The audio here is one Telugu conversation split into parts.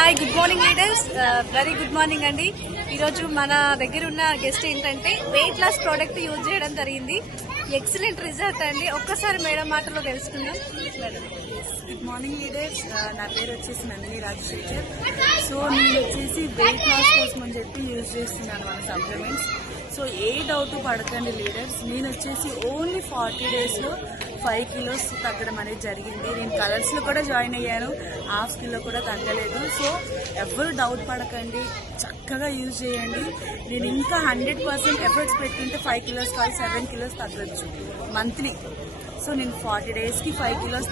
Hi, good morning leaders. Very good morning అండి. ఈరోజు మన దగ్గర ఉన్న గెస్ట్ ఏంటంటే వెయిట్ లాస్ ప్రోడక్ట్ యూజ్ చేయడం జరిగింది. ఎక్సలెంట్ రిజల్ట్ అండి. ఒక్కసారి మేడం మాటలో తెలుసుకుందాం. Madam, good morning leaders. నా పేరు వచ్చేసి నందిని రాజశేఖర్. సో నేను వచ్చేసి వెయిట్ లాస్ కోసం అని చెప్పి యూజ్ చేస్తున్నాను మన సప్లిమెంట్స్. సో ఏ డౌట్ పడకండి లీడర్స్. నేను వచ్చేసి ఓన్లీ 40 డేస్లో 5 కిలోస్ తగ్గడం అనేది జరిగింది. నేను కలర్స్లో కూడా జాయిన్ అయ్యాను, హాఫ్ కిలో కూడా తగ్గలేదు. సో ఎవరు డౌట్ పడకండి, చక్కగా యూజ్ చేయండి. నేను ఇంకా 100% ఎఫర్ట్స్ పెట్టుకుంటే 5 కిలోస్ కాదు 7 కిలోస్ తగ్గొచ్చు మంత్లీ. సో నేను 40 డేస్కి 5 కిలోస్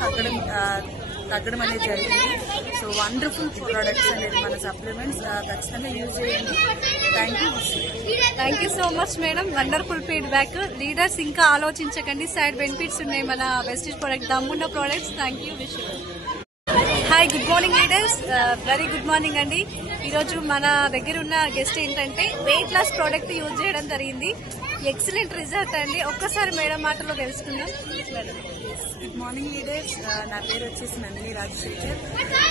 తగ్గడం అనేది జరిగింది. సో వండర్ఫుల్ ప్రొడక్ట్స్ అనేది మన సప్లిమెంట్స్, ఖచ్చితంగా యూజ్ చేయండి. Thank you so much madam. Wonderful feedback. Leaders ఇంకా ఆలోచించకండి, సైడ్ బెనిఫిట్స్ ఉన్నాయి మన వెస్టీజ్ ప్రోడక్ట్, దమ్మున్న products. Thank you. Hi, good morning leaders. Very good morning అండి. ఈరోజు మన దగ్గర ఉన్న గెస్ట్ ఏంటంటే వెయిట్ లాస్ ప్రోడక్ట్ యూజ్ చేయడం జరిగింది. ఎక్సలెంట్ రిజల్ట్ అండి. ఒక్కసారి మేడం మాటలో తెలుసుకుందాం. Madam, good morning leaders. నా పేరు వచ్చేసి నందిని రాజశేఖర్.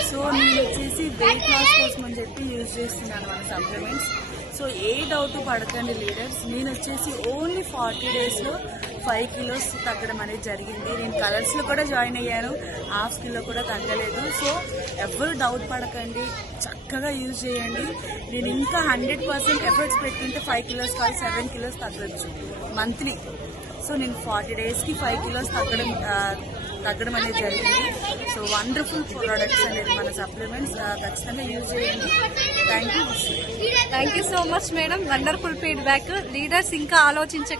సో నేను వచ్చేసి వెయిట్ లాస్ కోసం అని చెప్పి యూజ్ చేస్తున్నాను మన సప్లిమెంట్స్. సో ఏ డౌట్ పడకండి లీడర్స్. నేను వచ్చేసి ఓన్లీ 40 డేస్లో 5 కిలోస్ తగ్గడం అనేది జరిగింది. నేను కలర్స్లో కూడా జాయిన్ అయ్యాను, హాఫ్ కిలో కూడా తగ్గలేదు. సో ఎవరు డౌట్ పడకండి, చక్కగా యూజ్ చేయండి. నేను ఇంకా 100% ఎఫర్ట్స్ పెట్టుకుంటే 5 కిలోస్ కాదు 7 కిలోస్ తగ్గొచ్చు మంత్లీ. సో నేను 40 డేస్కి 5 కిలోస్ తగ్గడం అనేది జరిగింది. సో వండర్ఫుల్ ప్రొడక్ట్స్ అనేది మన సప్లిమెంట్స్, ఖచ్చితంగా యూజ్ చేయండి. Thank you so much madam. Wonderful feedback. Leaders ఇంకా ఆలోచించకండి.